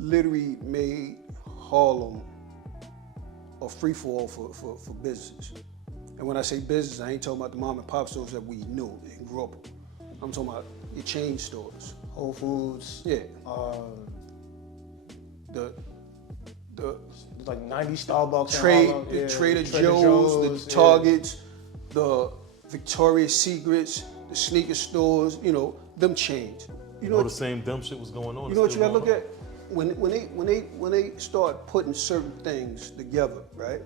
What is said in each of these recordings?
literally made Harlem a free-for-all for businesses. And when I say business, I ain't talking about the mom and pop stores that we knew and grew up with. I'm talking about your chain stores. Whole Foods. Yeah. The like 90 Starbucks. Trader Joe's, the Targets, the Victoria's Secrets, the sneaker stores, you know, them chains. You know the same dumb shit was going on. You know what you gotta look at? When they start putting certain things together, right?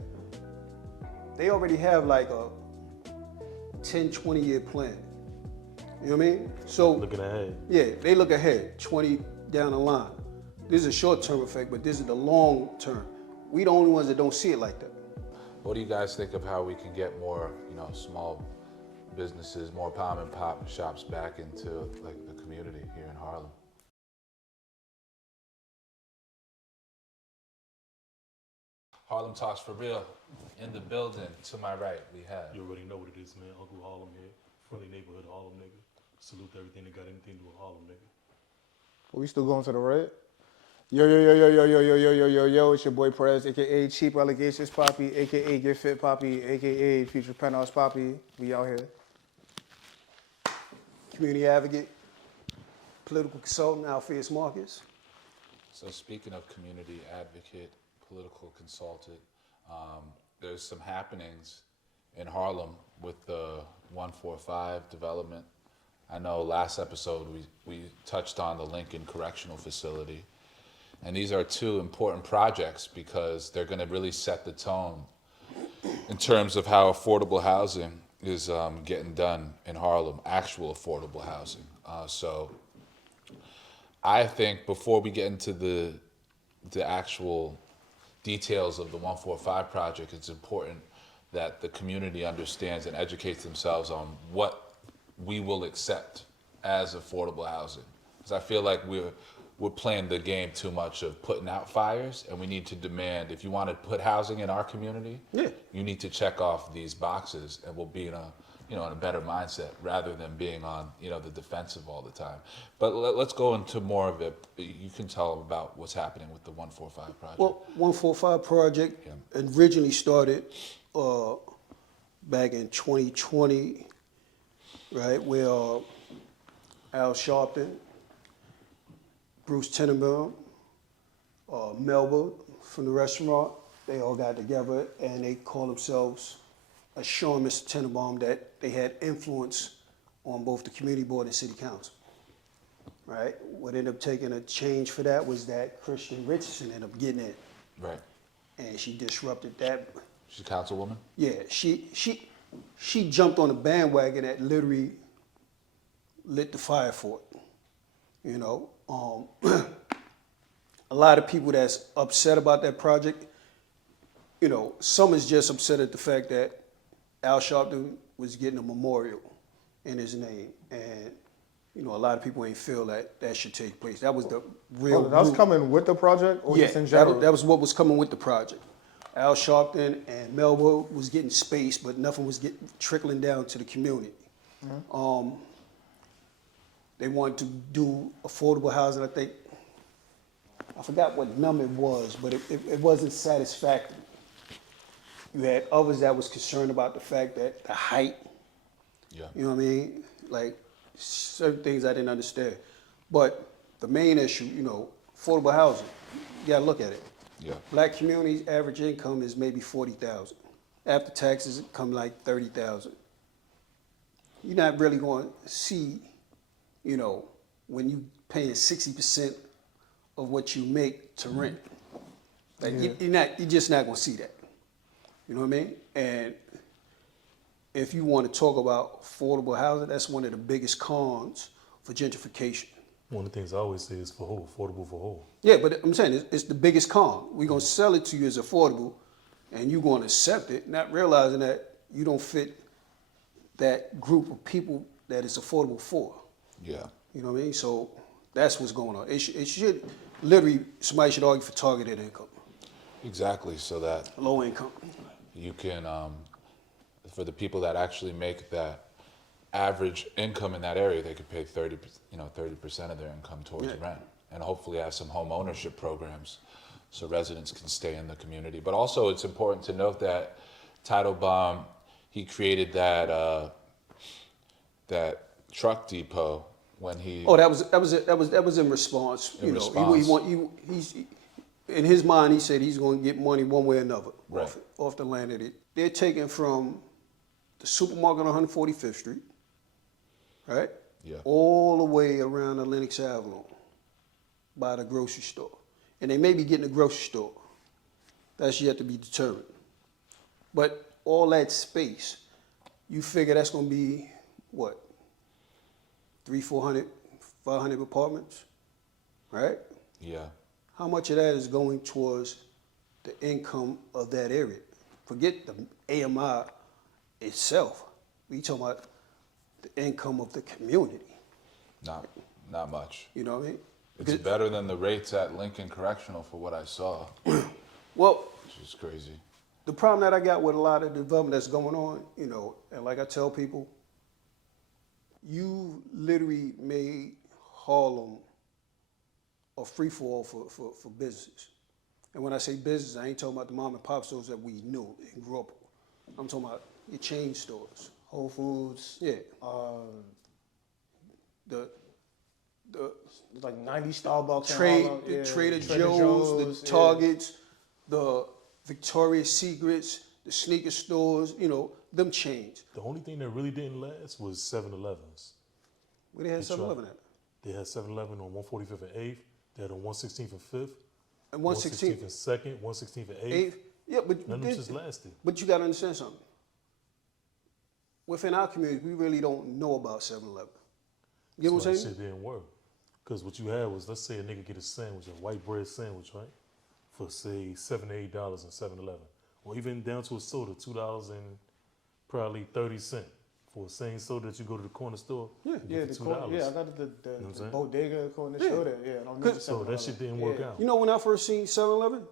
They already have like a 10, 20-year plan. You know what I mean? So looking ahead. Yeah, they look ahead, 20 down the line. This is a short-term effect, but this is the long term. We the only ones that don't see it like that. What do you guys think of how we can get more, you know, small businesses, more mom and pop shops back into like the community here in Harlem? Harlem Talks for real. In the building, to my right, we have. You already know what it is, man. Uncle Harlem here. Friendly neighborhood Harlem nigga. Salute everything that got anything to do with Harlem nigga. We still going to the right? Yo, it's your boy Perez, aka Cheap Allegations Poppy, aka Get Fit Poppy, aka Future Penthouse Poppy. We out here. Community advocate, political consultant, Alpheus Marcus. So speaking of community advocate, political consultant, there's some happenings in Harlem with the 145 development. I know last episode we touched on the Lincoln Correctional Facility. And these are two important projects because they're going to really set the tone in terms of how affordable housing is getting done in Harlem, actual affordable housing. So I think before we get into the actual details of the 145 project, it's important that the community understands and educates themselves on what we will accept as affordable housing. Because I feel like we're playing the game too much of putting out fires, and we need to demand, if you want to put housing in our community, you need to check off these boxes, and we'll be in a better mindset rather than being on, the defensive all the time. But let's go into more of it. You can tell them about what's happening with the 145 project. Well, 145 project originally started back in 2020, right, where Al Sharpton, Bruce Tenenbaum, Melba from the restaurant, they all got together and they called themselves assuring Mr. Tenenbaum that they had influence on both the community board and city council, right? What ended up taking a change for that was that Christian Richardson ended up getting in. Right. And she disrupted that. She's a councilwoman? Yeah, she jumped on the bandwagon that literally lit the fire for it, a lot of people that's upset about that project, some is just upset at the fact that Al Sharpton was getting a memorial in his name. And, a lot of people ain't feel that should take place. That was the real that was coming with the project or just in general? That was what was coming with the project. Al Sharpton and Melba was getting space, but nothing was trickling down to the community. Mm-hmm. They wanted to do affordable housing. I forgot what number it was, but it wasn't satisfactory. You had others that was concerned about the fact that the height, you know what I mean? Like certain things I didn't understand. But the main issue, affordable housing, you gotta look at it. Yeah. Black communities' average income is maybe $40,000. After taxes, it come like $30,000. You're not really going to see, when you paying 60% of what you make to rent. Like you're just not going to see that. You know what I mean? And if you want to talk about affordable housing, that's one of the biggest cons for gentrification. One of the things I always say is for who? Affordable for who? Yeah, but I'm saying it's the biggest con. We're going to sell it to you as affordable, and you're going to accept it, not realizing that you don't fit that group of people that it's affordable for. Yeah. You know what I mean? So that's what's going on. It should literally, somebody should argue for targeted income. Exactly, so that low income. You can, for the people that actually make that average income in that area, they could pay 30% of their income towards rent. and hopefully have some home ownership programs so residents can stay in the community. But also it's important to note that Teitelbaum, he created that truck depot when he. Oh, that was in response. In He response. he's in his mind. He said he's going to get money one way or another Right. off the land that they're taking from the supermarket on 145th Street, right? Yeah. All the way around the Lenox Avenue by the grocery store, and they may be getting the grocery store. That's yet to be determined. But all that space, you figure that's going to be what? 300, 400, 500 apartments, right? Yeah. How much of that is going towards the income of that area? Forget the AMI itself. We talking about the income of the community. Not much. You know what I mean? It's better than the rates at Lincoln Correctional for what I saw, Well, which is crazy. the problem that I got with a lot of development that's going on, you know, and like I tell people, you literally made Harlem a free for all for businesses. And when I say business, I ain't talking about the mom and pop stores that we knew and grew up with. I'm talking about your chain stores. Whole Foods. Yeah. The There's like 90 Starbucks. in trade, Harlem. the Yeah, Trader Joe's, the yeah. Targets, the Victoria's Secrets, the sneaker stores, you know, them chains. The only thing that really didn't last was 7-Elevens. Where they had 7-Eleven at? They had 7-Eleven on 145th and 8th. They had on 116th and 5th. And 116th 116th, and 2nd, 116th and 8th. 8th. Yeah, but None of them just lasted. But you got to understand something. Within our community, we really don't know about 7-Eleven. You know what I'm That's why saying? Shit didn't work. Because what you had was, let's say a nigga get a sandwich, a white bread sandwich, right? For say $7 to $8 in 7-Eleven. Or even down to a soda, $2 and probably 30 cents. For the same soda that you go to the corner store, Yeah. you Yeah, get the for corner, $2. yeah, I got the know what I'm saying? bodega corner Yeah. store there. Yeah, and I'm Good. near So that 7-Eleven. shit didn't work Yeah. out. You know when I first seen 7-Eleven?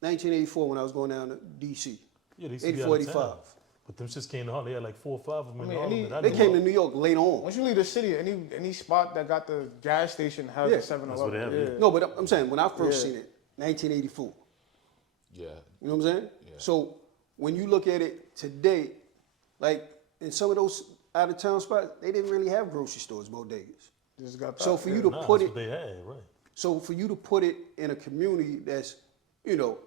1984 when I was going down to D.C. Yeah, they used to be out of 84, town. But them shits came to Harlem. They had like 4 or 5 of them I in mean, Harlem. any- that I They knew came of. to New York later on. Once you leave the city, any spot that got the gas station has Yeah. a 7-Eleven. That's what they have, yeah. No, but I'm saying when I first Yeah. seen it, 1984. Yeah. You know what I'm saying? Yeah. So when you look at it today, like in some of those out of town spots, they didn't really have grocery stores, bodegas. Just got So that, for yeah. you to Nah, put that's it, what they had, right. so for you to put it in a community that's, you know,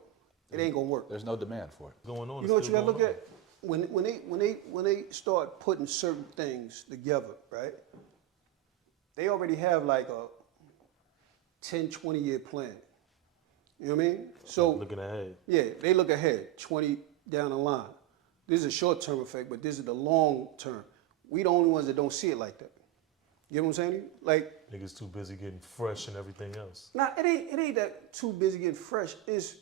it ain't gonna work. There's no demand for it. Going on. You know what it's you gotta still look going at? When they start putting certain things together, right? They already have like a 10, 20-year plan. You know what I mean? on. So Looking ahead. yeah, they look ahead, 20 down the line. This is a short-term effect, but this is the long term. We the only ones that don't see it like that. You know what I'm saying? Like, Niggas too busy getting fresh and everything else. nah, it ain't that too busy getting fresh. It's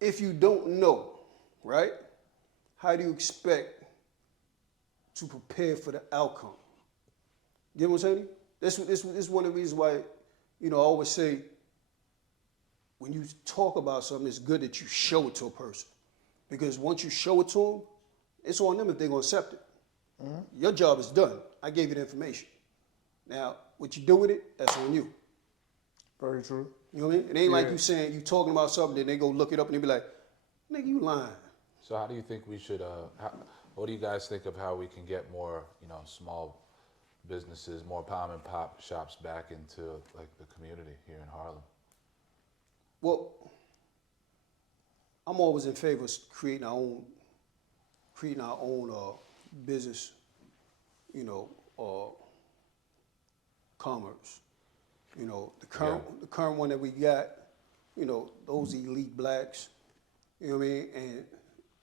if you don't know, right? How do you expect to prepare for the outcome? You know what I'm saying? This is one of the reasons why, you know, I always say when you talk about something, it's good that you show it to a person. Because once you show it to them, it's on them if they're going to accept it. Your job is done. I gave you the information. Now, what you do with it, that's on you. Very true. You know what I mean? It ain't like Yeah. you saying, you talking about something, then they go look it up and they be like, nigga, you lying. So how do you think we should, what do you guys think of how we can get more, small businesses, more mom and pop shops back into like the community here in Harlem? Well, I'm always in favor of creating our own business, commerce. The current one that we got, those elite blacks, you know what I mean, and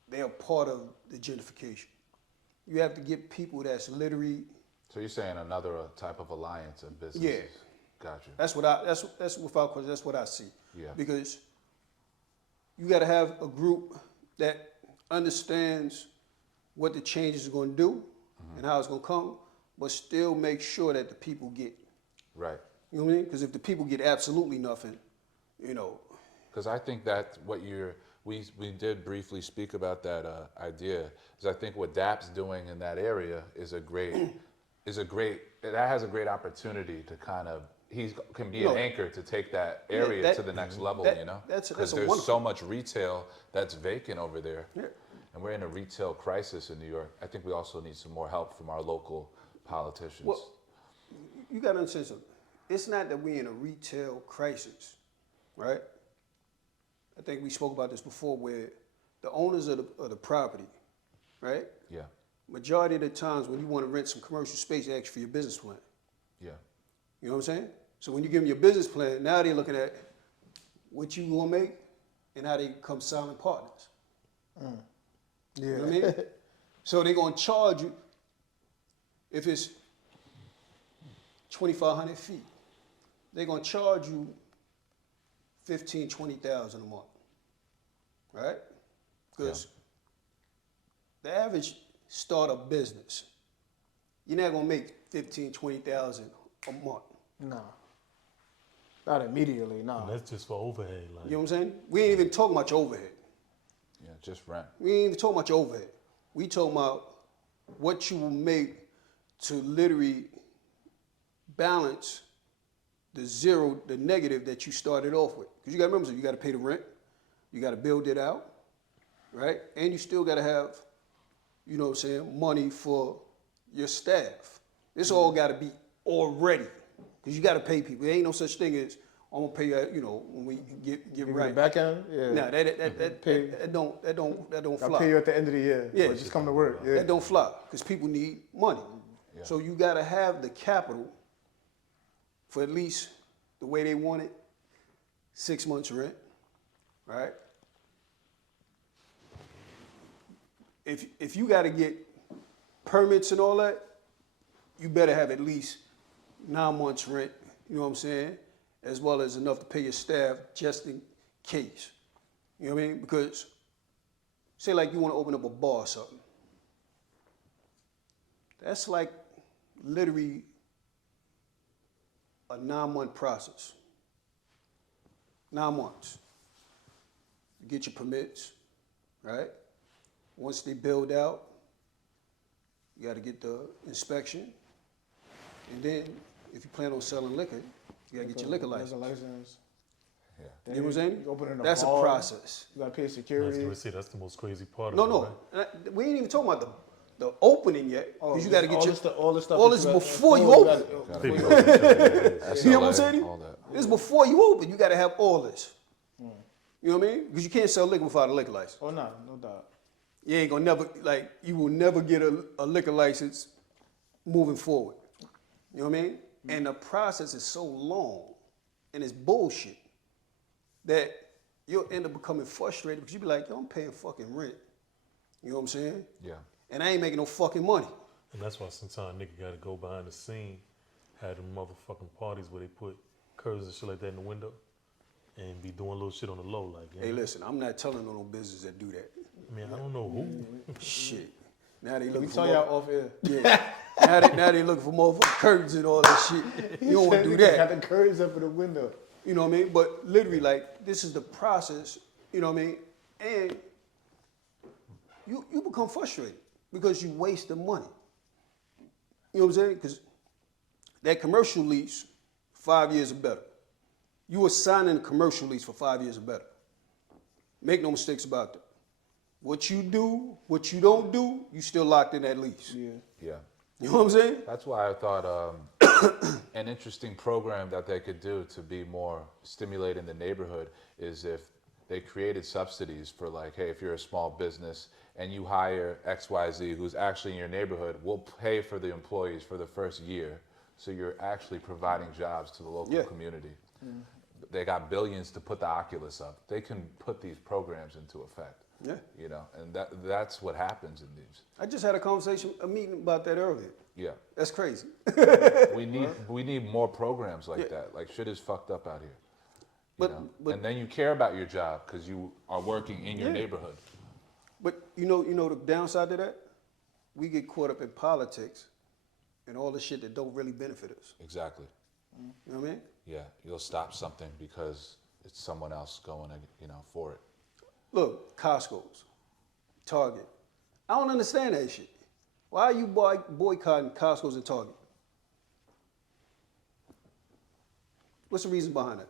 they are part of the gentrification. You have to get people that's literally. So you're saying another type of alliance of businesses? Yeah. Gotcha. That's without question. That's what I see. Yeah. Because you got to have a group that understands what the change is going to do and how it's going to come, but still make sure that the people get. Right. You know what I mean? Because if the people get absolutely nothing, Because I think that we did briefly speak about that idea, is I think what DAP's doing in that area that has a great opportunity to kind of, he can be You know, an anchor to take that area that- to the next level, that- you know? that's Because a there's wonderful- so much retail that's vacant over there. Yeah. And we're in a retail crisis in New York. I think we also need some more help from our local politicians. Well, you got to understand something. It's not that we're in a retail crisis, right? I think we spoke about this before, where the owners of the property, right? yeah, Majority of the times when you want to rent some commercial space, they ask you for your business plan. yeah, You know what I'm saying? So when you give them your business plan, now they're looking at what you gonna make and how they become silent partners. Yeah. You know what I mean? So they're gonna charge you if it's 2,500 feet. They're gonna charge you 15, 20,000 a month, right? Because the average startup business, you're not gonna make 15, 20,000 a month. No. Not immediately, And no. that's just for overhead. Like, You know what I'm saying? We ain't even talking about your overhead. yeah, just rent. We ain't even talking about your overhead. We talking about what you will make to literally balance the negative that you started off with. Because you got to remember, so you got to pay the rent, you got to build it out, right? And you still got to have, you know what I'm saying, money for your staff. This all got to be already, because you got to pay people. There ain't no such thing as I'm gonna pay you, you know, when we get Give you right. the back end? Yeah. Nah, that don't I'll fly. pay you at the end of the year. Yeah. Or just come to work. Yeah. That don't fly because people need money. Yeah. So you got to have the capital for at least the way they want it, 6 months rent, right? If you got to get permits and all that, you better have at least 9 months rent, you know what I'm saying? As well as enough to pay your staff just in case. You know what I mean? Because say like you want to open up a bar or something. That's like literally a 9-month process. 9 months. You get your permits, right? Once they build out, you got to get the inspection. And then if you plan on selling liquor, you got to get your liquor license. License. Yeah. You know what I'm saying? You open That's a bar, process. You got to pay I was security. gonna say that's the most crazy part of No, it. no. Right? We ain't even talking about the opening yet. Because you got to get all this stuff. all that this you before you gotta- open. Gotta People be don't open. You know what I'm SLA, saying? all that. This is before you open. You got to have all this. You know what I mean? Because you can't sell liquor without a liquor license. Oh, no, no doubt. You ain't gonna never, like, you will never get a liquor license moving forward. You know what I mean? And the process is so long and it's bullshit that you'll end up becoming frustrated because you be like, yo, I'm paying fucking rent. You know what I'm saying? Yeah. And I ain't making no fucking money. And that's why sometimes nigga gotta go behind the scene, have them motherfucking parties where they put curtains and shit like that in the window, and be doing little shit on the low, like. Hey, listen, I'm not telling no business that do that. I mean, I don't know who. Shit. Now they We looking tell for y'all off air. yeah. now they looking for motherfucking curtains and all that shit. You don't want to do that. Got the curtains up in the window. You know what I mean? But literally, like, this is the process, you know what I mean? And you become frustrated because you waste the money. You know what I'm saying? Because that commercial lease, 5 years or better. You are signing a commercial lease for 5 years or better. Make no mistakes about that. What you do, what you don't do, you still locked in that lease. Yeah. Yeah. You know what I'm saying? That's why I thought an interesting program that they could do to be more stimulating the neighborhood is if they created subsidies for like, hey, if you're a small business and you hire XYZ who's actually in your neighborhood, we'll pay for the employees for the first year. So you're actually providing jobs to the local community. They got billions to put the Oculus up. They can put these programs into effect. Yeah. You know, and that's what happens in these. I just had a meeting about that earlier. Yeah. That's crazy. We need more programs like that. Like shit is fucked up out here. You know? But and then you care about your job because you are working in your neighborhood. But you know the downside to that? We get caught up in politics and all the shit that don't really benefit us. Exactly. You know what I mean? Yeah. You'll stop something because it's someone else going, for it. Look, Costco's, Target. I don't understand that shit. Why are you boycotting Costco's and Target? What's the reason behind that?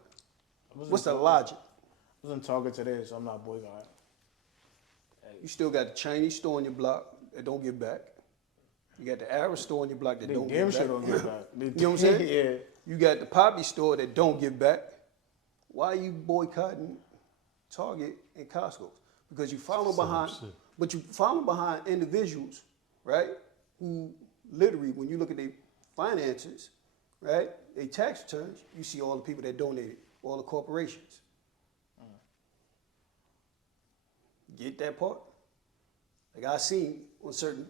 I was What's the in Target- logic? I was in Target today, so I'm not boycotting. You still got the Chinese store on your block that don't give back. You got the Arab store on your block that They don't damn give sure back. don't give back. They, You know what I'm saying? Yeah. You got the poppy store that don't give back. Why are you boycotting Target and Costco? Because you follow Same behind, shit. but you follow behind individuals, right? Who literally, when you look at their finances, right, their tax returns, you see all the people that donated, all the corporations. Get that part? Like I seen on certain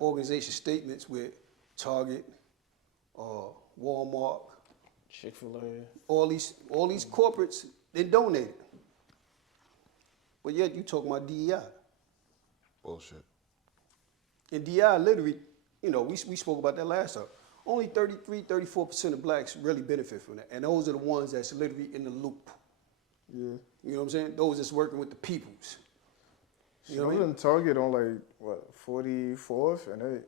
organization statements with Target, Walmart, Chick-fil-A. all these corporates, they donated. But yet you talking about DEI. Bullshit. And DEI literally, you know, we spoke about that last time. Only 34% of blacks really benefit from that. And those are the ones that's literally in the loop. Yeah. You know what I'm saying? Those that's working with the peoples. You know I what I was mean? in Target on like, what, 44th? And they,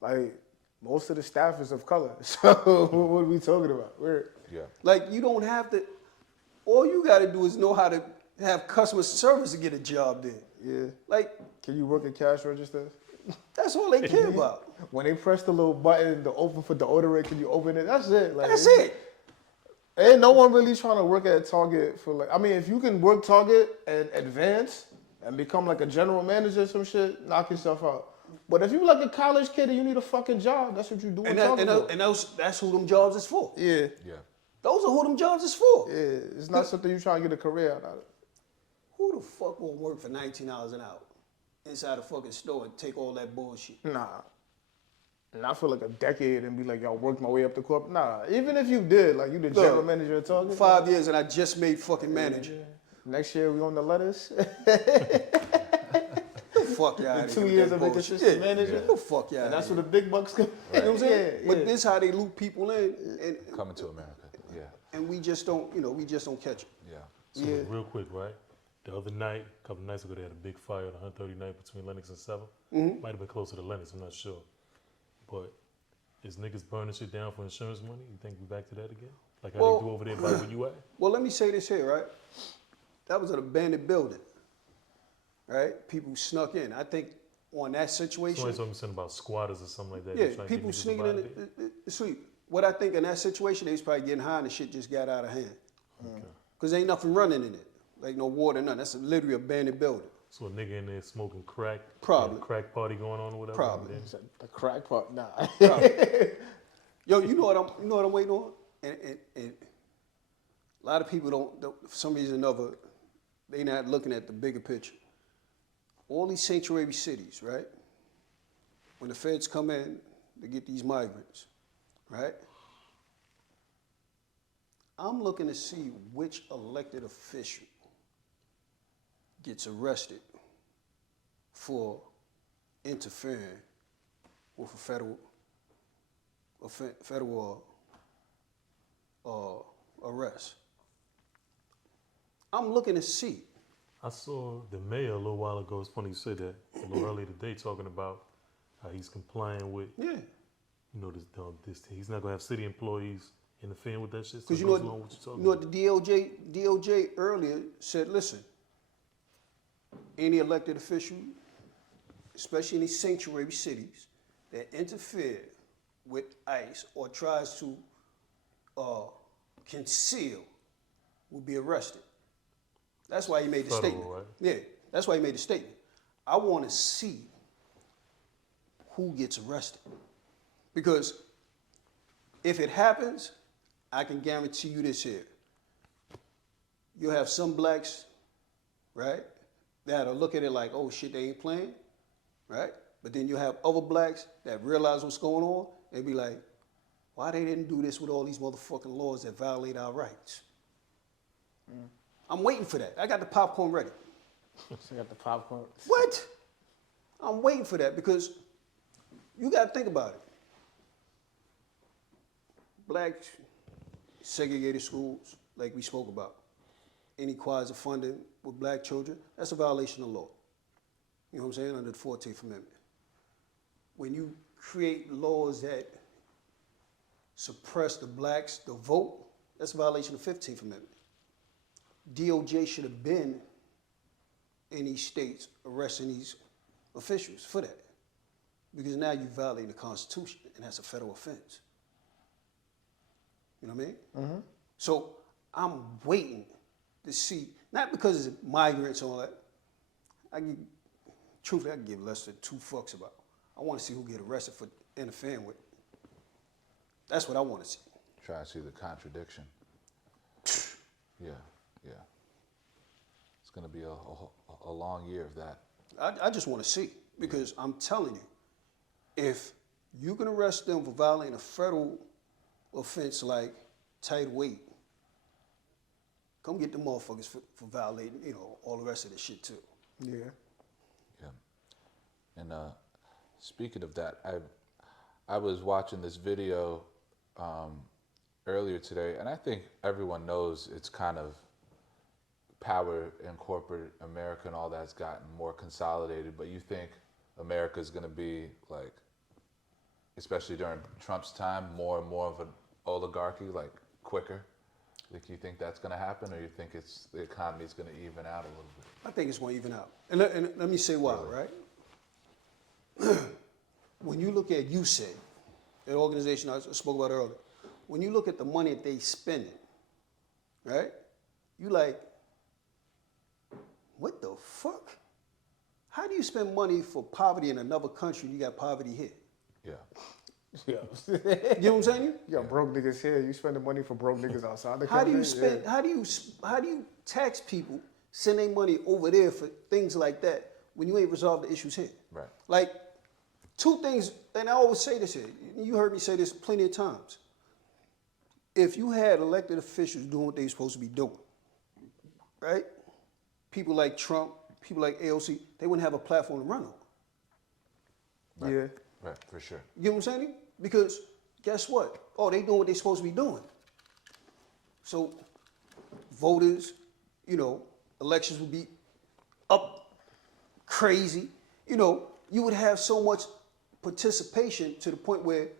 like, most of the staff is of color. So what are we talking about? Yeah. Like you don't have to, all you gotta do is know how to have customer service to get a job there. Yeah. Like, Can you work at cash registers? that's all they care about. When they press the little button to open for deodorant, can you open it? That's it. Like, That's it. Ain't no one really trying to work at Target for like, I mean, if you can work Target and advance and become like a general manager or some shit, knock yourself out. But if you like a college kid and you need a fucking job, that's what you do in Target for. That's who them jobs is for. Yeah. Yeah. Those are who them jobs is for. Yeah. It's not something you trying to get a career out of. Who the fuck will work for $19 an hour inside a fucking store and take all that bullshit? Nah. Not for like a decade and be like, y'all worked my way up the corp. Nah. Even if you did, like you the general manager at Target. 5 years and I just made fucking manager. Next year we on the letters. Fuck y'all. 2 years of making assistant manager. The fuck y'all. And that's where the big bucks come. You know what I'm saying? Yeah, But yeah. this how they loop people in, Coming to America. Yeah. and we just don't, we just don't catch it. Yeah. So Yeah. real quick, right? The other night, a couple nights ago, they had a big fire on 139 between Lennox and 7. Might have been closer to Lennox, I'm not sure. But is niggas burning shit down for insurance money? You think we back to that again? Like how Well- they do over there by where you at? Well, let me say this here, right? That was an abandoned building, right? People snuck in. I think on that situation, Somebody told me something about squatters or something like that. yeah, They trying to get people niggas to sneaking buy in it. the sleep. What I think in that situation, they was probably getting high and the shit just got out of hand. Because ain't nothing running in it. Like no water, nothing. That's literally abandoned building. So a nigga in there smoking crack. Probably. had a crack party going on or whatever. Probably. and then- The crack part, nah. Yo, you know what I'm waiting on? And a lot of people don't, for some reason or another, they not looking at the bigger picture. All these sanctuary cities, right? When the feds come in to get these migrants, right? I'm looking to see which elected official gets arrested for interfering with a federal arrest. I'm looking to see. I saw the mayor a little while ago. It's funny you said that a little earlier today, talking about how he's complying with, Yeah. this. He's not gonna have city employees interfering with that shit. So Because it goes along with what you're talking what the DOJ earlier said, listen, any elected official, especially in these sanctuary cities, that interfere with ICE or tries to conceal will be arrested. That's why he made the Federal, statement. right? Yeah, that's why he made the statement. I want to see who gets arrested. Because if it happens, I can guarantee you this here. You'll have some blacks, right, that'll look at it like, oh shit, they ain't playing, right? But then you have other blacks that realize what's going on and be like, why they didn't do this with all these motherfucking laws that violate our rights? I'm waiting for that. I got the popcorn ready. So I got the popcorn. What? I'm waiting for that because you got to think about it. Black segregated schools, like we spoke about, any quasi funding with black children, that's a violation of law. You know what I'm saying? Under the 14th Amendment. When you create laws that suppress the blacks to vote, that's a violation of the 15th Amendment. DOJ should have been in these states arresting these officials for that. Because now you're violating the Constitution, and that's a federal offense. You know what I mean? Mm-hmm. So I'm waiting to see, not because it's migrants and all that. Truthfully, I can give less than 2 fucks about. I want to see who get arrested for interfering with. That's what I want to see. Try to see the contradiction. Yeah. It's going to be a long year of that. I just want to see, because I'm telling you, if you can arrest them for violating a federal offense like Title 8, come get the motherfuckers for violating, all the rest of this shit too. Yeah. And speaking of that, I was watching this video earlier today, and I think everyone knows it's kind of power in corporate America and all that's gotten more consolidated, but you think America's going to be like, especially during Trump's time, more and more of an oligarchy, like quicker? Like, you think that's going to happen, or you think the economy's going to even out a little bit? I think it's going to even out. And let me say why, right? When you look at USAID, the organization I spoke about earlier, when you look at the money that they spending, right? You like, what the fuck? How do you spend money for poverty in another country and you got poverty here? Yeah. Yeah. You know what I'm saying? You got broke niggas here. You spending money for broke niggas outside the country. How do you spend? Yeah. How do you tax people, send their money over there for things like that when you ain't resolved the issues here? Right. Like, 2 things, and I always say this here. You heard me say this plenty of times. If you had elected officials doing what they were supposed to be doing, right? People like Trump, people like AOC, they wouldn't have a platform to run on. Right. Yeah. Right, for sure. You know what I'm saying? Because guess what? Oh, they doing what they supposed to be doing. So voters, elections would be up crazy. You would have so much participation to the point where, get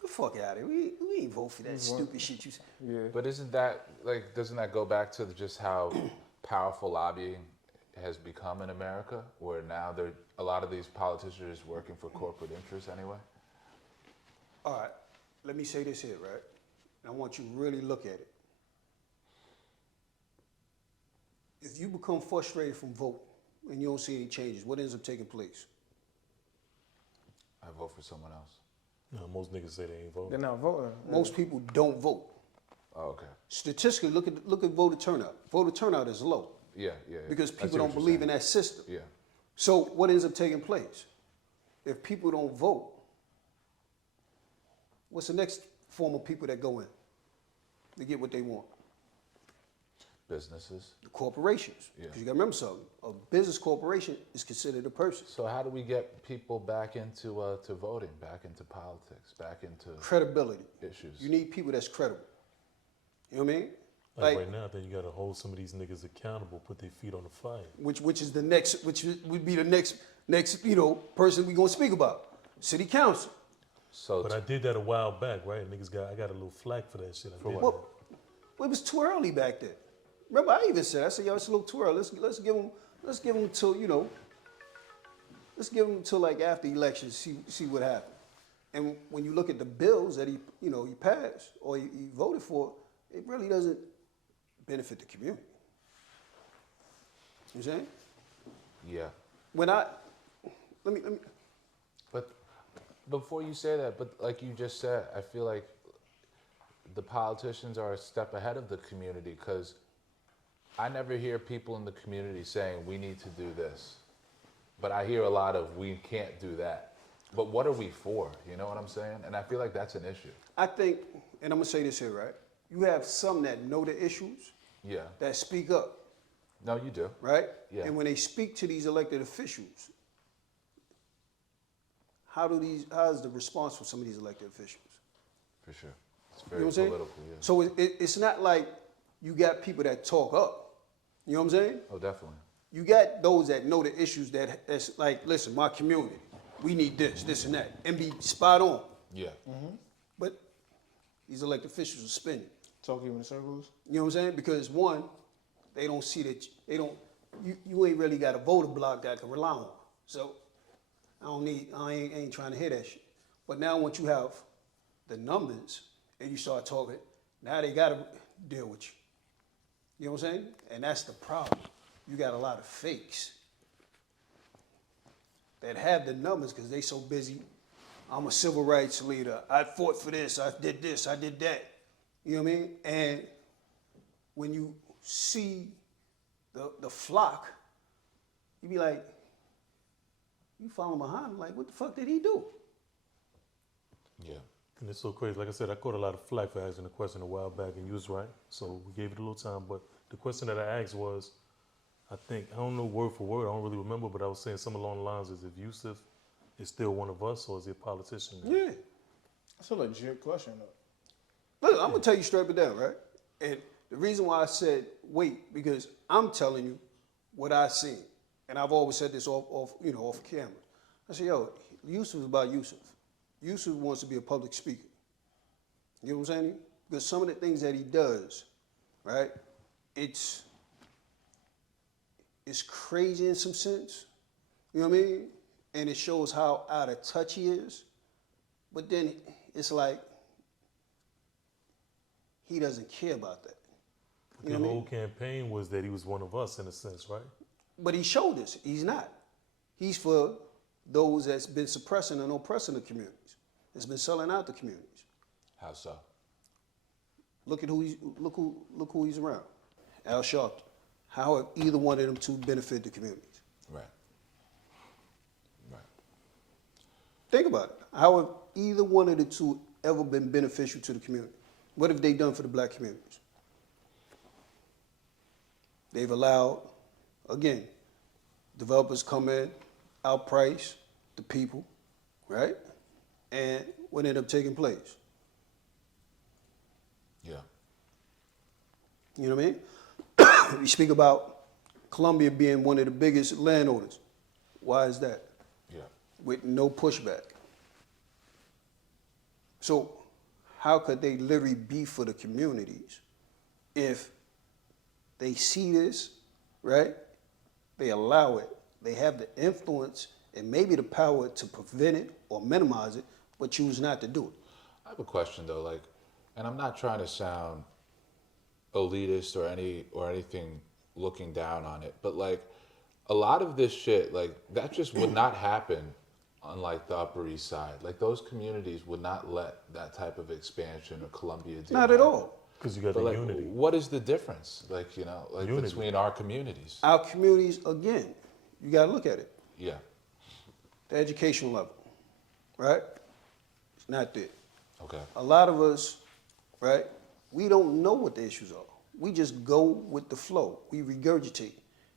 the fuck out of here. We ain't vote for that stupid shit you said. Yeah. But isn't that, doesn't that go back to just how powerful lobbying has become in America, where now a lot of these politicians are working for corporate interests anyway? All right, let me say this here, right? And I want you to really look at it. If you become frustrated from voting and you don't see any changes, what ends up taking place? I vote for someone else. No, most niggas say they ain't voting. They're not voting. Most people don't vote. Oh, okay. Statistically, look at voter turnout. Voter turnout is low Yeah. because I see people what don't you're believe in saying. that system. Yeah. So what ends up taking place? If people don't vote, what's the next form of people that go in to get what they want? Businesses. The corporations. Yeah. Because you got to remember something. A business corporation is considered a person. So how do we get people back into to voting, back into politics, back into Credibility. issues? You need people that's credible. You know what I mean? Like right now, then you gotta hold some of these niggas accountable, put their feet on the fire. Which would be the next person we gonna speak about. City council. So But I did that a while back, right? I got a little flack for that shit. I did Well, that. it was too early back then. Remember, I even said, yo, it's a little too early. Let's give them till let's give them till like after elections, see what happens. And when you look at the bills that he passed or he voted for, it really doesn't benefit the community. You know what I'm saying? yeah. Let me. But before you say that, but like you just said, I feel like the politicians are a step ahead of the community, because I never hear people in the community saying we need to do this. But I hear a lot of we can't do that. But what are we for? You know what I'm saying? And I feel like that's an issue. I think, and I'm gonna say this here, right? You have some that know the issues, Yeah. that speak up, No, you do. right? Yeah. And when they speak to these elected officials, how is the response from some of these elected officials? For sure. It's You very know what I'm saying? political, yeah. So it's not like you got people that talk up. You know what I'm saying? Oh, definitely. You got those that know the issues that's like, listen, my community, we need this, and that, and be spot on. Yeah. But these elected officials are spending. Talk you in circles. You know what I'm saying? Because one, they don't see that you ain't really got a voter block that I can rely on. So I ain't trying to hear that shit. But now once you have the numbers and you start talking, now they gotta deal with you. You know what I'm saying? And that's the problem. You got a lot of fakes that have the numbers because they so busy. I'm a civil rights leader. I fought for this. I did this. I did that. You know what I mean? And when you see the flock, you be like, you follow behind him, like, what the fuck did he do? Yeah. And it's so crazy. Like I said, I caught a lot of flack for asking a question a while back, and you was right. So we gave it a little time. But the question that I asked was, I don't know word for word, I don't really remember, but I was saying something along the lines as if Yusef is still one of us or is he a politician now? Yeah. That's a legit question, though. Look, I'm gonna tell you straight up down, right? And the reason why I said wait, because I'm telling you what I seen. And I've always said this off camera. I said, yo, Yusuf is about Yusuf. Yusuf wants to be a public speaker. You know what I'm saying? Because some of the things that he does, right, it's crazy in some sense. You know what I mean? And it shows how out of touch he is. But then it's like he doesn't care about that. You know The what I whole mean? campaign was that he was one of us in a sense, right? But he showed us he's not. He's for those that's been suppressing and oppressing the communities. That's been selling out the communities. How so? Look at who he's around. Al Sharpton. How have either one of them two benefit the communities? Right. Right. Think about it. How have either one of the two ever been beneficial to the community? What have they done for the black communities? They've allowed, again, developers come in, outprice the people, right? And what ended up taking place? Yeah. You know what I mean? We speak about Columbia being one of the biggest landowners. Why is that? Yeah. With no pushback. So how could they literally be for the communities if they see this, right? They allow it. They have the influence and maybe the power to prevent it or minimize it, but choose not to do it. I have a question though, like, and I'm not trying to sound elitist or anything looking down on it, but like a lot of this shit, like that just would not happen on like the Upper East Side. Like those communities would not let that type of expansion or Columbia deal Not at happen. all. Because you got But the like, unity. what is the difference? Like, you know, like Unity. between our communities? Our communities, again, you gotta look at it. Yeah. The education level, right? It's not there. Okay. A lot of us, right, we don't know what the issues are. We just go with the flow. We regurgitate.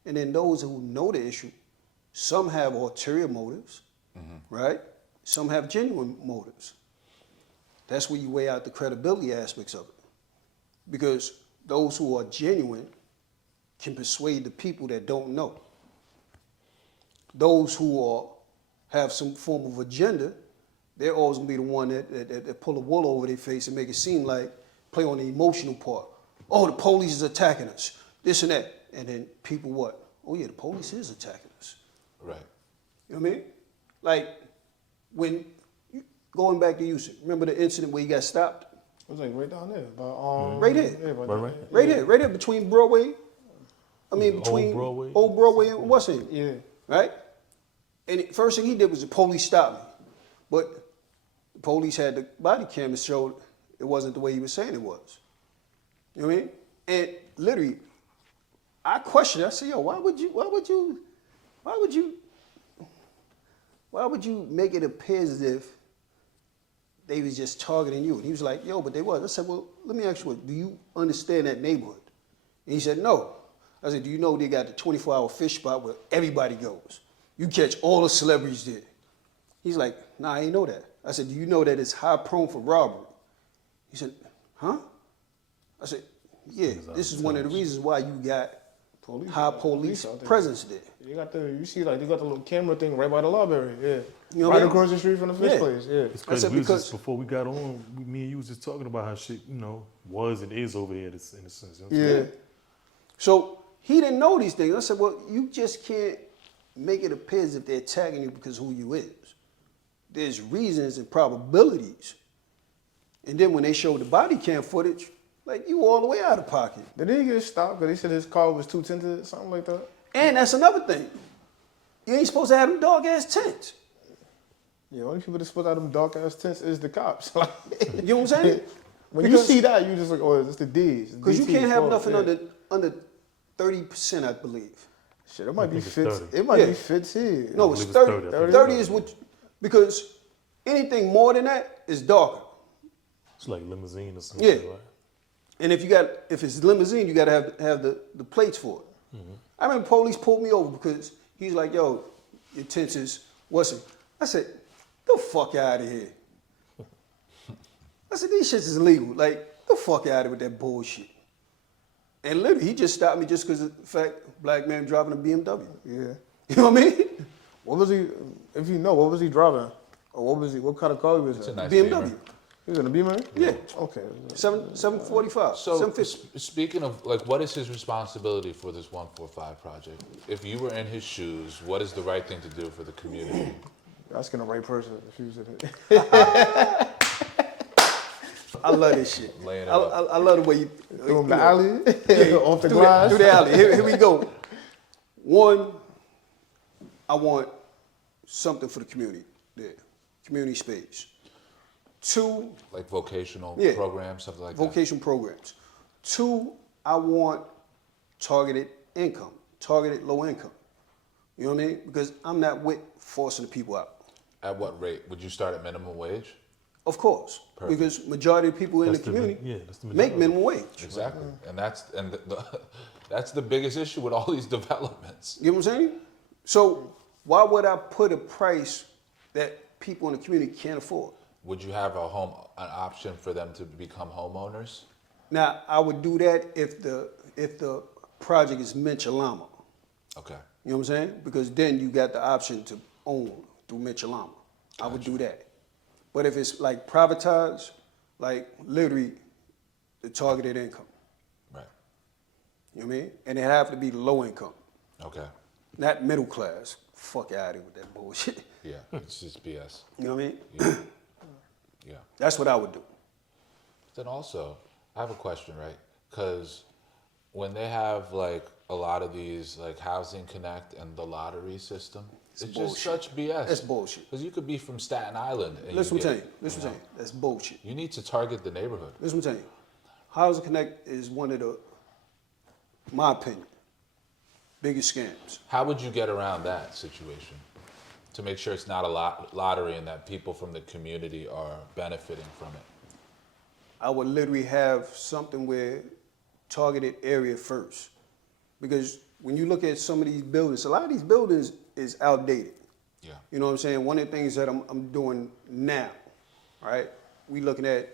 And then those who know the issue, some have ulterior motives, right? Some have genuine motives. That's where you weigh out the credibility aspects of it. Because those who are genuine can persuade the people that don't know. Those who have some form of agenda, they're always gonna be the one that pull a wool over their face and make it seem like, play on the emotional part. Oh, the police is attacking us, this and that. And then people what? Oh yeah, the police is attacking us. Right. You know what I mean? Like, going back to Yusuf, remember the incident where he got stopped? It was like right down there. But, Right there. Yeah, Right. Right there, between Broadway, between Broadway? Old Broadway and what's it? Yeah. Right? And the first thing he did was the police stopped me. But the police had the body cam that showed it wasn't the way he was saying it was. You know what I mean? And literally, I questioned it. I said, yo, why would you make it appear as if they was just targeting you? And he was like, yo, but they was. I said, well, let me ask you, do you understand that neighborhood? And he said, no. I said, do you know they got the 24-hour fish spot where everybody goes? You catch all the celebrities there. He's like, nah, I ain't know that. I said, do you know that it's high prone for robbery? He said, huh? I said, yeah, this is one of the reasons why you got high police out there. presence there. You see like they got the little camera thing right by the library. Yeah. You know what right I mean? across the street from the fish Yeah. place. Yeah. It's crazy. said We was because- just, before we got on, me and you was just talking about how shit, was and is over here in a sense. You know what I'm Yeah. saying? So he didn't know these things. I said, well, you just can't make it appear as if they're attacking you because of who you is. There's reasons and probabilities. And then when they showed the body cam footage, like you all the way out of pocket. Did he get stopped because they said his car was too tinted, something like that? And that's another thing. You ain't supposed to have them dog ass tents. Yeah, only people that split out them dark ass tents is the cops. Like, You know what I'm saying? when Because- you see that, you just like, oh, it's the D's. Because you DT's can't have fault. nothing Yeah. under 30%, I believe. Shit, it might be think it's fits. 30. It might Yeah. be fits here. No, I it's believe it's 30. 30. I think 30 it's is what, because anything more than that is darker. It's like limousine or something. Yeah. Right? And if it's limousine, you got to have the plates for it. Mm-hmm. I remember police pulled me over because he's like, yo, your tents is, what's it? I said, the fuck out of here. I said, these shits is illegal. Like, the fuck out of here with that bullshit. And literally, he just stopped me just because of the fact black man driving a BMW. Yeah. You know what I mean? What was he? If you know, what was he driving? Or what was he? What kind of car was It's it? a nice BMW. Beamer. He was in a Beamer. Yeah. Okay. 745. So 750. speaking of, like, what is his responsibility for this 145 project? If you were in his shoes, what is the right thing to do for the community? You're asking the right person if he was in it. I love this shit. Laying it I love the way you Through him you the know, alley, off the through glass. the alley. Here we go. One, I want something for the community there, community space. Two, Like vocational Yeah. programs, something like vocational programs. Two, I want targeted income, targeted low income. You know what I mean? Because I'm not with forcing the people out. that? At what rate? Would you start at minimum wage? Of course, Perfect. because majority of people in That's the the community min- yeah, that's the make majority. minimum wage. Exactly. And that's the biggest issue with all these developments. You know what I'm saying? So why would I put a price that people in the community can't afford? Would you have an option for them to become homeowners? Now I would do that if the project is Menchalama. Okay. You know what I'm saying? Because then you got the option to own through Menchalama. I would do that. But if it's like privatized, like literally the targeted income. Right. You know what I mean? And it have to be low income, Okay. not middle class. Fuck out of here with that bullshit. Yeah. It's just BS. You know what I mean? Yeah. Yeah. That's what I would do. Then also, I have a question, right? Because when they have like a lot of these like Housing Connect and the lottery system, it's just such BS. That's bullshit. Because you could be from Staten Island. And Listen, you what I'm get, telling you. Listen, what I'm telling you. That's bullshit. You need to target the neighborhood. Listen, what I'm telling you. Housing Connect is one of the, my opinion, biggest scams. How would you get around that situation to make sure it's not a lottery and that people from the community are benefiting from it? I would literally have something where targeted area first. Because when you look at some of these buildings, a lot of these buildings is outdated. Yeah. You know what I'm saying? One of the things that I'm doing now, right? We looking at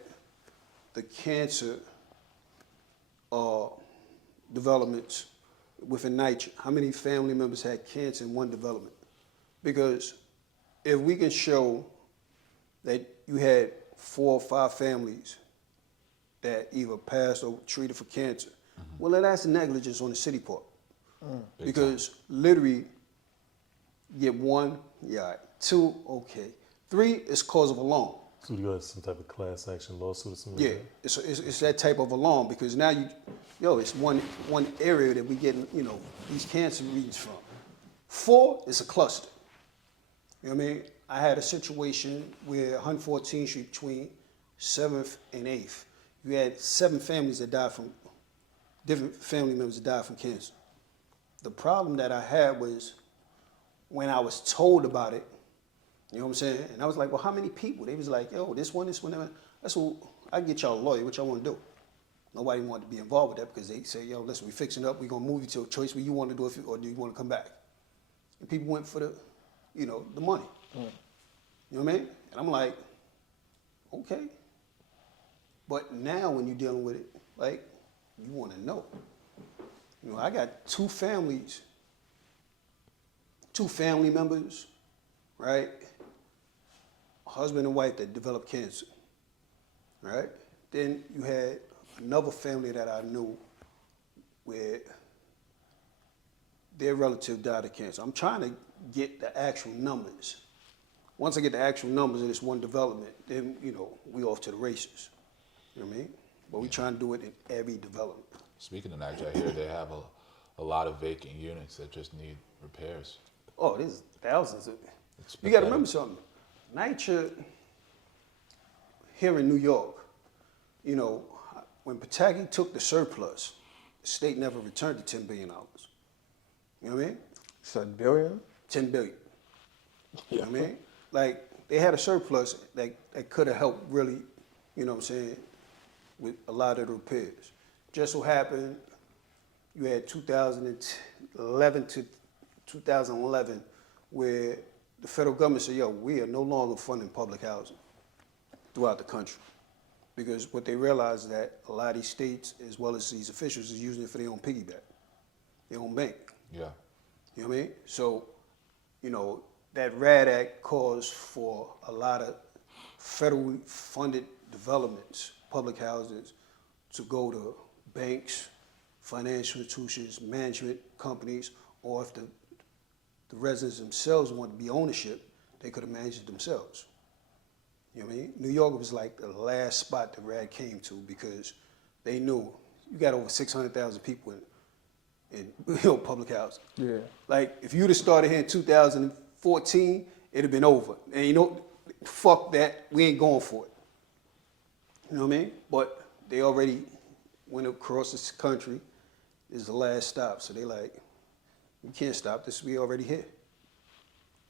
the cancer developments within NYCHA. How many family members had cancer in one development? Because if we can show that you had 4 or 5 families that either passed or treated for cancer, well, then that's negligence on the city part. Big Because literally, get 1, yeah, all right. 2, okay. 3 is cause of alarm. So you got some type of class action lawsuit or something Yeah, like that? it's that type of alarm because now it's one area that we getting, these cancer readings from. 4 is a cluster. You know what I mean? I had a situation where 114th Street between 7th and 8th, you had 7 families that died from, different family members that died from cancer. The problem that I had was when I was told about it, you know what I'm saying? And I was like, well, how many people? They was like, yo, this one. That's what, I get y'all a lawyer, what y'all want to do? Nobody wanted to be involved with that because they say, yo, listen, we fixing it up. We're going to move you to a choice where you want to do it or do you want to come back? And people went for the money. You know what I mean? And I'm like, okay. But now when you're dealing with it, like, you want to know. You know You know, I got two family members, right? Husband and wife that developed cancer, right? Then you had another family that I knew where their relative died of cancer. I'm trying to get the actual numbers. Once I get the actual numbers of this one development, then, you know, we off to the races. You know what I mean? But we trying to do it in every development. Speaking of NYCHA, I hear they have a lot of vacant units that just need repairs. Oh, there's thousands of it. It's You got to pathetic. remember something. NYCHA here in New York, you know, when Pataki took the surplus, the state never returned the $10 billion. You know what I mean? Said billion? 10 billion. You know what I mean? Like, they had a surplus that could have helped really, you know what I'm saying, with a lot of the repairs. Just so happened, you had 2011 to 2011, where the federal government said, yo, we are no longer funding public housing throughout the country. Because what they realized that a lot of these states, as well as these officials, is using it for their own piggyback, their own bank. Yeah. You know what I mean? So, you know, that RAD Act calls for a lot of federally funded developments, public houses, to go to banks, financial institutions, management companies, or if the residents themselves want to be ownership, they could have managed it themselves. You know what I mean? New York was like the last spot that RAD came to because they knew you got over 600,000 people in you know, public housing. Yeah. Like, if you'd have started here in 2014, it'd have been over. And you know, fuck that, we ain't going for it. You know what I mean? But they already went across this country. This is the last stop. So they like, we can't stop this, we already here.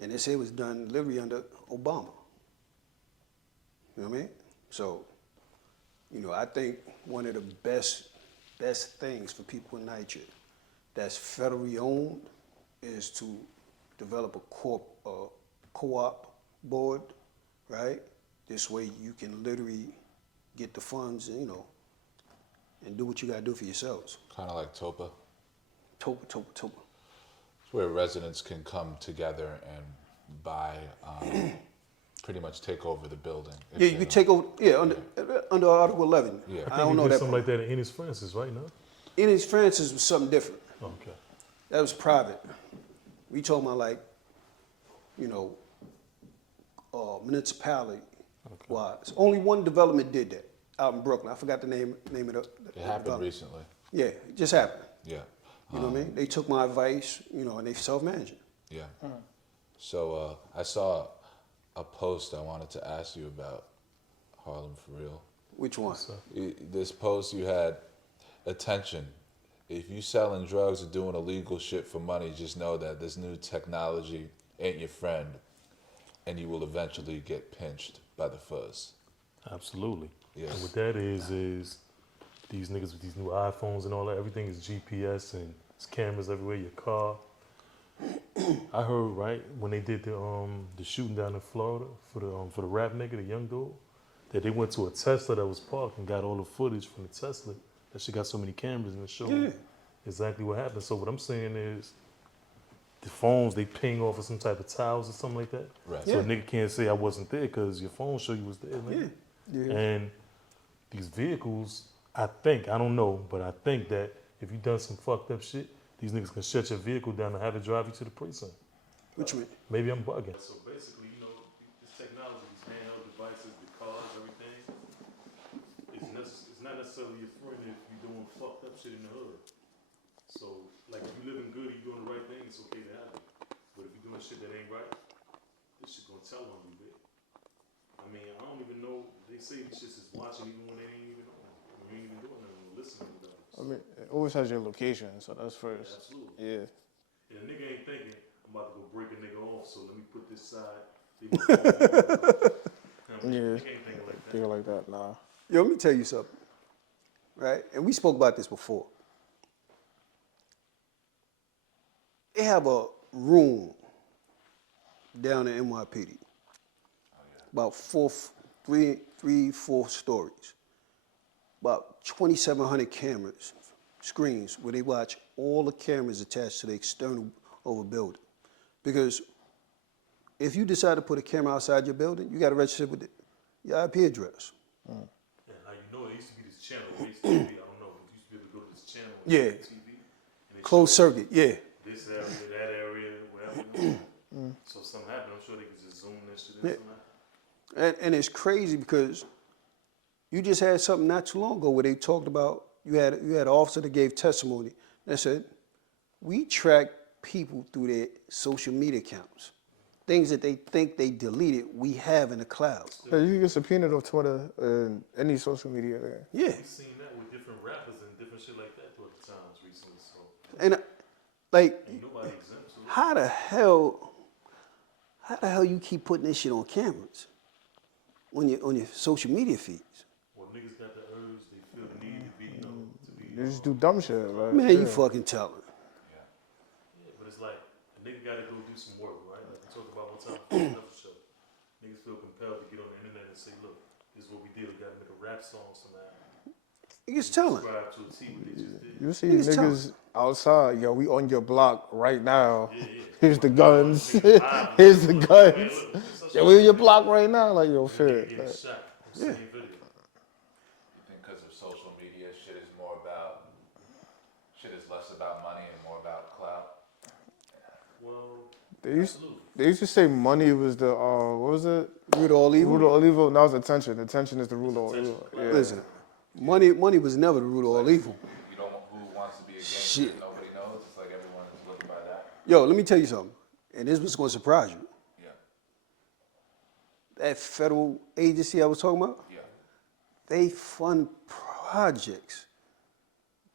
And they say it was done literally under Obama. You know what I mean? So, you know, I think one of the best things for people in NYCHA that's federally owned is to develop a co-op board, right? This way you can literally get the funds, you know, and do what you gotta do for yourselves. Kind of like TOPA. TOPA. It's where residents can come together and buy, pretty much take over the building. if Yeah, they you can don't- take over, under Article 11. Yeah. I don't know did that. something like that in Ennis Francis, right now? Ennis Francis was something different. Oh, okay. That was private. We talking about like, you know, municipality wise. Only one development did that out in Brooklyn. I forgot the name of the It happened development. recently. Yeah, it just happened. Yeah. You know what I mean? They took my advice, you know, and they self-managing. Yeah. So I saw a post I wanted to ask you about Harlem for real. Which one? This post you had, attention. If you selling drugs or doing illegal shit for money, just know that this new technology ain't your friend, and you will eventually get pinched by the fuzz. Absolutely. Yes. And what that is these niggas with these new iPhones and all that, everything is GPS and it's cameras everywhere, your car. I heard, right, when they did the shooting down in Florida for the rap nigga, the young dude, that they went to a Tesla that was parked and got all the footage from the Tesla. That shit got so many cameras and it showed Yeah. exactly what happened. So what I'm saying is the phones, they ping off of some type of towers or something like that. Right. So a Yeah. nigga can't say I wasn't there because your phone show you was there, nigga. Yeah. And these vehicles, I don't know, but I think that if you done some fucked up shit, these niggas can shut your vehicle down and have it drive you to the precinct. Which one? Maybe I'm bugging. So basically, you know, this technology, these handheld devices, the cars, everything, it's not necessarily your friend if you're doing fucked up shit in the hood. So, like, if you living good, you're doing the right thing, it's okay to have it. But if you're doing shit that ain't right, this shit gonna tell on you, bitch. I mean, I don't even know, they say these shits is watching even when they ain't even on. We ain't even doing nothing, we're listening to them. I mean, it always has your location, so that's first. Absolutely. Yeah. And a nigga ain't thinking, I'm about to go break a nigga off, so let me put this side. Yeah. Nigga ain't thinking like that. Thinking like that, nah. Yo, let me tell you something, right? And we spoke about this before. They have a room down in NYPD, about 4 stories, about 2,700 cameras, screens where they watch all the cameras attached to the external of a building. Because if you decide to put a camera outside your building, you got to register with your IP address. Yeah, now you know it used to be this channel, TV, I don't know, but you used to be able to go to this channel on Yeah. TV. And it Closed shows circuit, yeah. this area, that area, wherever. So something happened, I'm sure they could just zoom that shit in Yeah. somehow. And it's crazy because you just had something not too long ago where they talked about, you had an officer that gave testimony that said, we track people through their social media accounts. Things that they think they deleted, we have in the cloud. Yeah, you can get subpoenaed on Twitter and any social media there. Yeah. We've seen that with different rappers and different shit like that throughout the times recently, so And like, ain't nobody exempt. So how the hell you keep putting this shit on cameras on your social media feeds? well, niggas got the urge, they feel the need to be, you know, to be. They just do dumb shit. Like, Man, yeah. you fucking tell them. Yeah, but it's like a nigga got to go do some work, right? Like we talked about one time for the Netflix show. Niggas feel compelled to get on the internet and say, look, this is what we did. We got to make a rap song somehow. You just tell them. Subscribe to a T what they just did. You see Niggas tell niggas outside, yo, we on your block right now. Yeah. Here's the guns. Niggas live. Here's the Man, guns. look, this is Yo, we on your block right now. Like, yo, fair. Nigga getting shot on the same video. You think because of social media, shit is less about money and more about clout? Well, They used to say money was the, what was it? Root of all evil. Root of all evil. Now it's attention. Attention is the root of all evil. Yeah. Listen, money was never the root of all evil. You don't who wants to be a gangster Shit. and nobody knows. It's like everyone is looking by that. Yo, let me tell you something, and this was going to surprise you. Yeah. That federal agency I was talking about, Yeah. they fund projects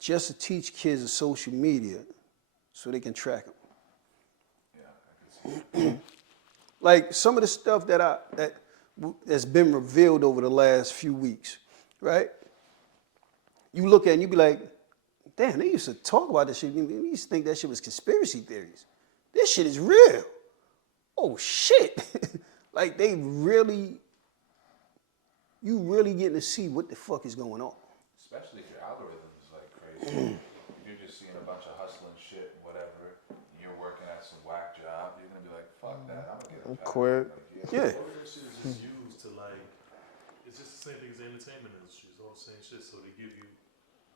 just to teach kids the social media so they can track them. Yeah. I can see. Like some of the stuff that's been revealed over the last few weeks, right? You look at it and you be like, damn, they used to talk about this shit. We used to think that shit was conspiracy theories. This shit is real. Oh shit. Like you really getting to see what the fuck is going on. Especially if your algorithm is like crazy. If you're just seeing a bunch of hustling shit and whatever, and you're working at some whack job, you're gonna be like, fuck that, I'm gonna get a job. Quit. Like, Yeah. all that shit is just used to like, it's just the same thing as the entertainment industry. It's all the same shit. So they give you,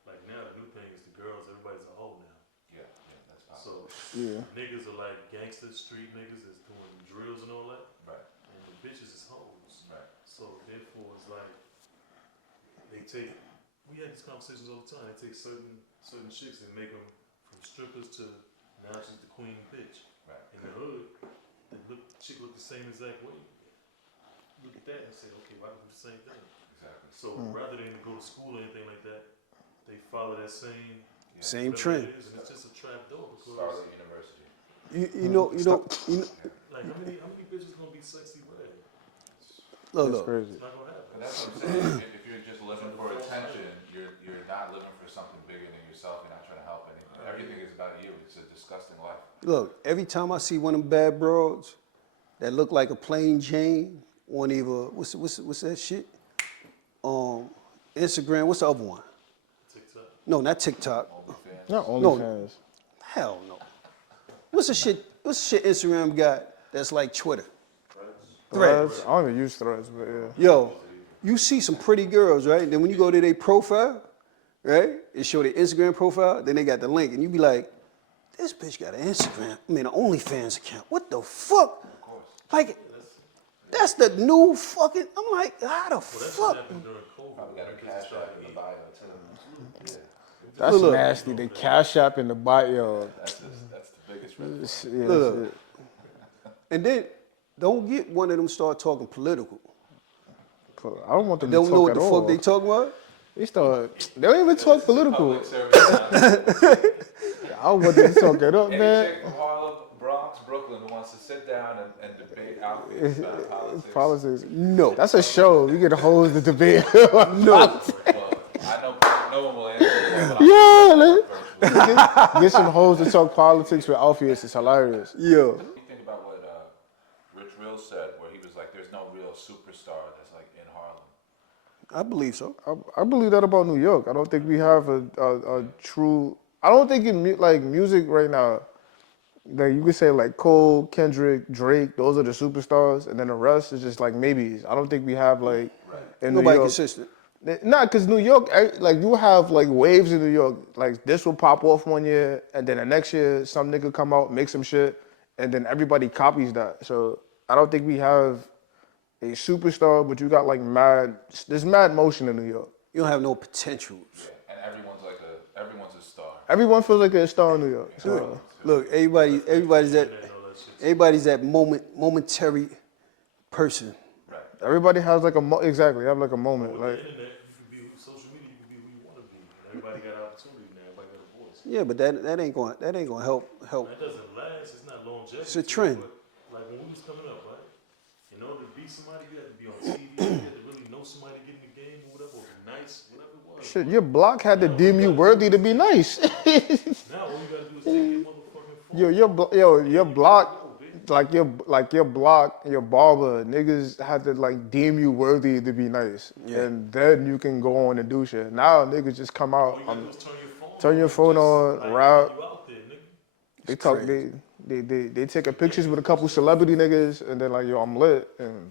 like now the new thing is the girls, everybody's a hoe now. Yeah, that's possible. So Yeah. niggas are like gangster street niggas that's doing drills and all that. Right, And the bitches is hoes. right. So therefore it's like, we had these conversations all the time. They take certain chicks and make them from strippers to now she's the queen bitch. Right. In the hood, chick look the same exact way. Look at that and say, okay, why don't we do the same thing? Exactly. So rather than go to school or anything like that, they follow that same Same whatever trend. it is, and it's just a trap door because Starlet University. You know, like how many bitches gonna be sexy red? look. Crazy. It's not gonna happen. But that's what I'm saying. If you're just living for attention, you're not living for something bigger than yourself. You're not trying to help anyone. Everything is about you. It's a disgusting life. Look, every time I see one of them bad broads that look like a plain Jane on either what's that shit? Instagram. What's the other one? TikTok. No, not TikTok. OnlyFans. Not OnlyFans. Hell no. What's the shit Instagram got that's like Twitter? Threads. I don't even use Threads, but yeah. Yo, you see some pretty girls, right? Then when you go to their profile, right? It show their Instagram profile, then they got the link, and you be like, this bitch got an Instagram, an OnlyFans account. What the fuck? Of course. Like, that's the new fucking, I'm like, how the Well, that shit fuck? happened during COVID. Probably got a because cash they tried app to in the eat. bio too. Yeah. That's Look. nasty. They cash app in the bio. That's the biggest risk. Yeah, Look. that's it. And then, don't get one of them start talking political. I don't want them They to don't know talk what at the all. fuck they talking about? They don't even talk political. Public service announcement. I don't want them to talk it up, Any man. chick from Harlem, Bronx, Brooklyn who wants to sit down and debate outfits about politics. Politics. No. That's a show. You get to host the debate. No. Well, I know no one will answer. Yeah, Yeah. Get some hoes to talk politics with Alpheus. It's hilarious. Yo. What do you think about what Rich Real said, where he was like, "There's no real superstar that's like in Harlem." I believe so. I believe that about New York. I don't think we have a true. I don't think in like music right now. Like you could say like Cole, Kendrick, Drake. Those are the superstars, and then the rest is just like maybes. I don't think we have like in New Nobody York. consistent. Nah, cause New York, like you have like waves in New York. Like this will pop off one year, and then the next year some nigga come out, make some shit, and then everybody copies that. So I don't think we have a superstar, but you got like there's mad motion in New York. You don't have no potentials. And everyone's a star. Everyone feels like they're a star in New York. So Look, everybody's that momentary person. everybody has like exactly have like a moment. Like Internet, you can be social media, you can be who you want to be. Everybody got an opportunity now. Everybody got a voice. Yeah, but that ain't gonna help. That doesn't last. It's not longevity. It's a trend. But, like when we was coming up, right? In order to be somebody, you had to be on TV. You had to really know somebody to get in the game or whatever, or be nice, whatever it was. shit, your block had to deem you worthy to be nice. Now all you gotta do is take your motherfucking phone. Your block. Like your block, your barber, niggas had to like deem you worthy to be nice, and then you can go on and do shit. Now niggas just come out, All you gotta do is turn your phone on, like, rap. you out there, nigga. They talk, they taking pictures with a couple celebrity niggas, and then like yo, I'm lit, and